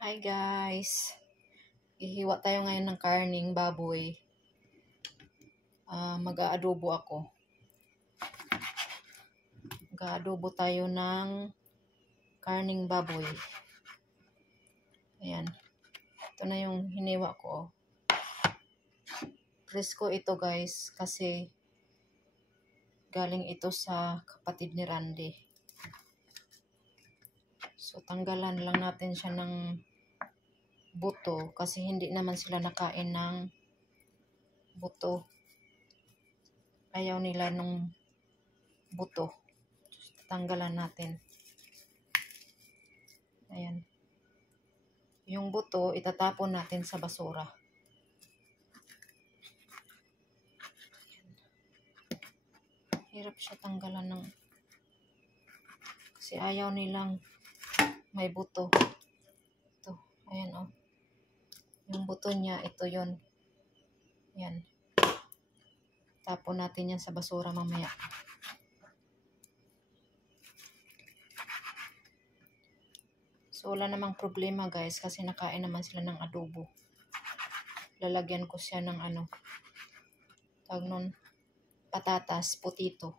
Hi guys! Ihiwa tayo ngayon ng karning baboy. Mag-aadobo ako. Mag-aadobo tayo ng karning baboy. Ayan. Ito na yung hiniwa ko. Presko ito guys kasi galing ito sa kapatid ni Randy. So tanggalan lang natin siya ng buto kasi hindi naman sila nakain ng buto. Ayaw nila nung buto. Tanggalan natin. Ayan. Yung buto, itatapon natin sa basura. Hirap siya tanggalan ng kasi ayaw nilang may buto. Ito. Ayan o. Yung buto niya, ito yon. Ayan. Tapon natin yan sa basura mamaya. So, wala namang problema guys kasi nakain naman sila ng adobo. Lalagyan ko siya ng tawag nun, patatas, potito.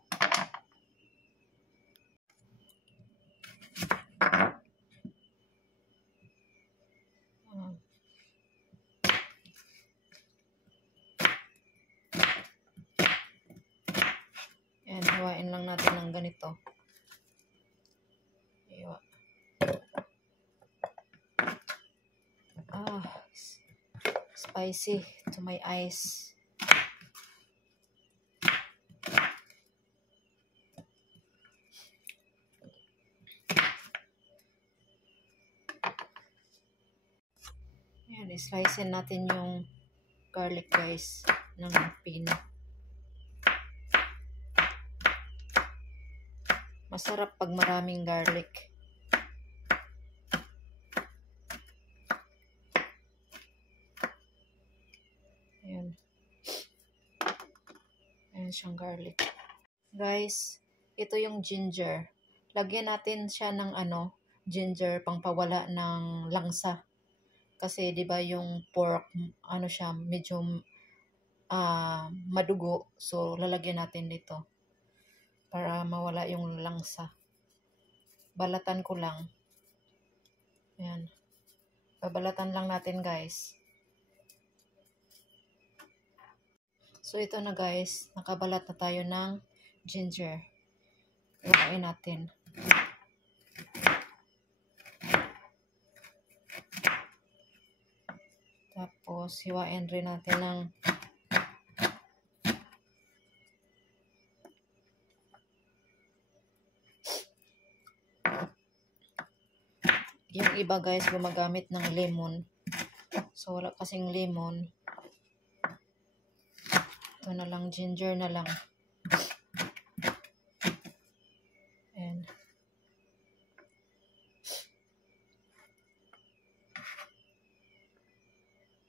Ayan, hiwain lang natin ng ganito. Hiwa. Spicy to my eyes. Ayan, slice natin yung garlic guys ng pino. Masarap pag maraming garlic. Ayan. Ayan siyang garlic. Guys, ito yung ginger. Lagyan natin siya ng ginger pangpawala ng langsa. Kasi 'di ba yung pork, siya medyo madugo. So lalagyan natin dito para mawala yung langsa. Balatan ko lang. Ayan. Babalatan lang natin guys. So ito na guys, nakabalat na tayo ng ginger. Iwain natin. Tapos hiwain rin natin ng yung iba guys gumagamit ng lemon. So wala kasing lemon. Ito na lang, ginger na lang. Ayan.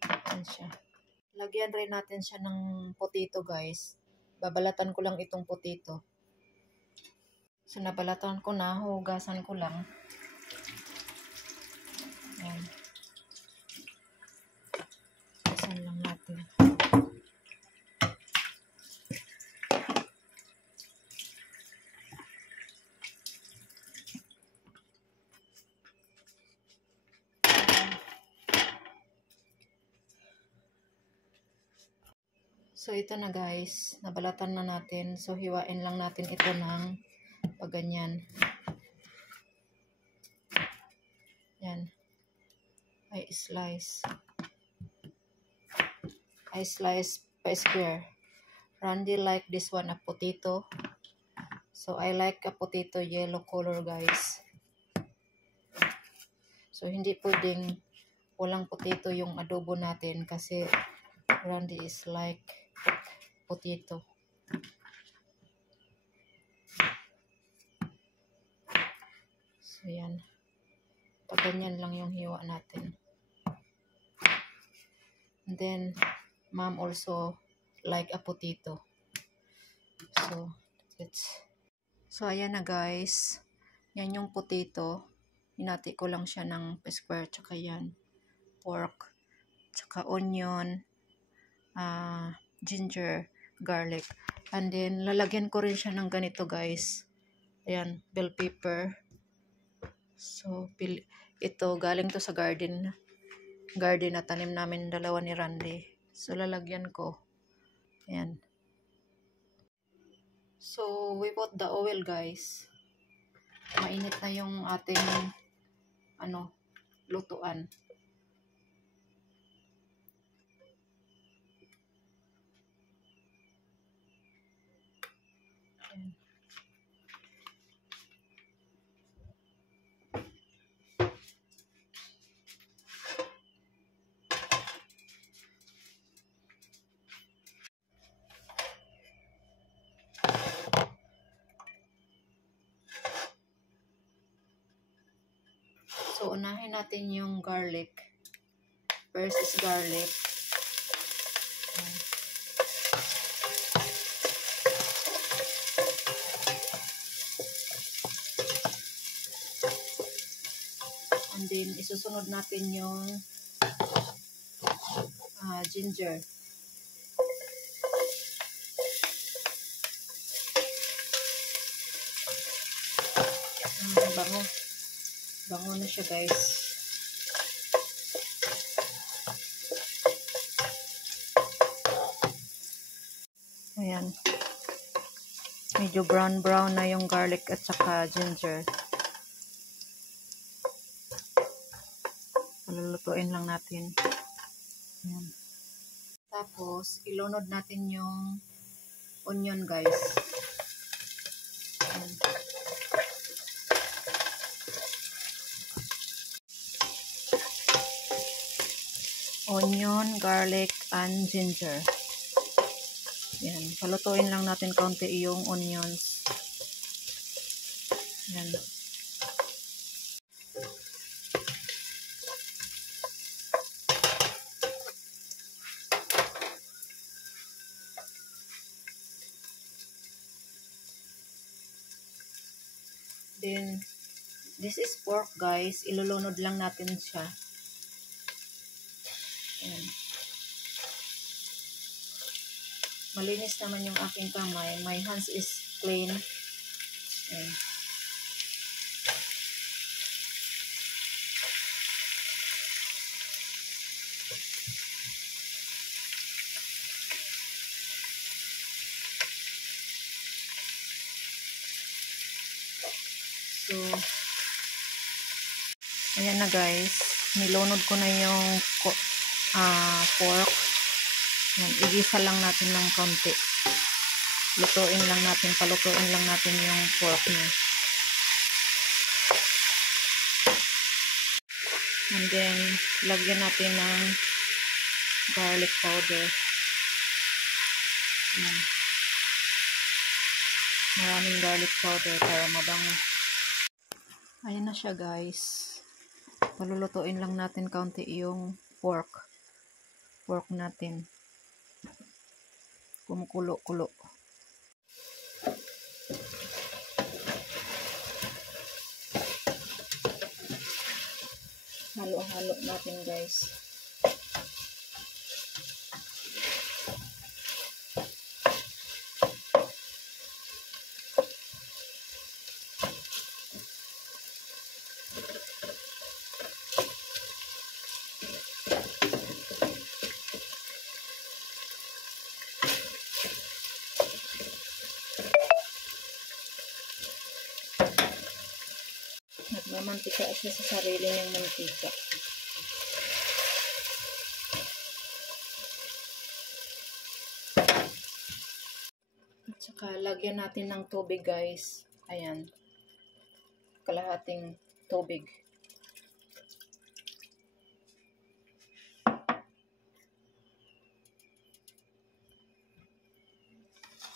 Ayan siya. Lagyan rin natin siya ng potito guys. Babalatan ko lang itong potito. So nabalatan ko na, hugasan ko lang. Ayan. Hugasan lang natin. So, ito na guys. Nabalatan na natin. So, hiwain lang natin ito ng pagganyan. Yan. I slice by square. Randy like this one, a potato. So, I like a potato yellow color guys. So, hindi pwedeng walang potato yung adobo natin kasi Randy is like potato. So, yan. Pagganyan lang yung hiwa natin. And then, mom also like a potato. So, ayan na guys. Yan yung potato. Hinati ko lang siya ng square, tsaka yan, pork, tsaka onion, ginger, garlic. And then, lalagyan ko rin siya ng ganito guys. Ayan, bell pepper. So, ito, galing to sa garden na tanim namin dalawa ni Randy. So, lalagyan ko. Ayan. So, we put the oil guys. Mainit na yung ating lutuan. Ayan. So, unahin natin yung garlic. First is garlic. And then, isusunod natin yung ginger. Bango. Bango na siya guys. Ayan. Medyo brown na yung garlic at saka ginger. Palulutuin lang natin. Ayan. Tapos, ilunod natin yung onion guys. Ayan. Onion, garlic, and ginger. Yan. Palutuin lang natin kaunti yung onions. Yan. Then, this is pork guys. Ilulunod lang natin siya. Yan. Malinis naman yung aking kamay. My hands is clean. Yan. So, ayan na guys. Nilunod ko na yung pork. Yan. Igisa lang natin ng konti. Palutuin lang natin yung pork niya. And then, lagyan natin ng garlic powder. Yan. Maraming garlic powder para mabango. Ayan na siya guys. Palulutuin lang natin kaunti yung pork natin. Kumukulo-kulo. Halo-halo natin guys. Nagmamantika siya sa sarili niyang mantika. At saka lagyan natin ng tubig guys. Ayan. Kalahating tubig.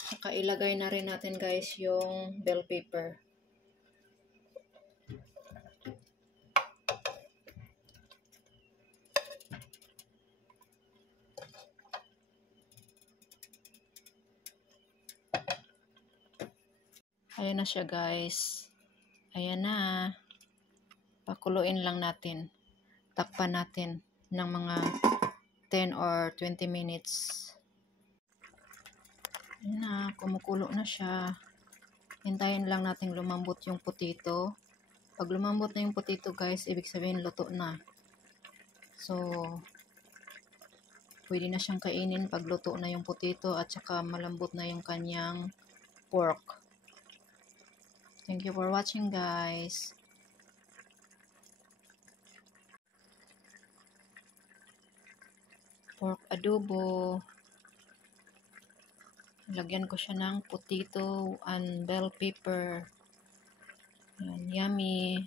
Saka ilagay na rin natin guys yung bell pepper. Ayan na siya guys. Ayan na. pakuluin lang natin. Takpan natin ng mga 10 or 20 minutes. Yan na, kumukulo na siya. Hintayin lang natin lumambot yung potato. Pag lumambot na yung potato guys, ibig sabihin luto na. So, pwede na siyang kainin pag luto na yung potato at saka malambot na yung kanyang pork. Thank you for watching guys. Pork adobo. Lagyan ko siya ng potato and bell pepper. Yan, yummy.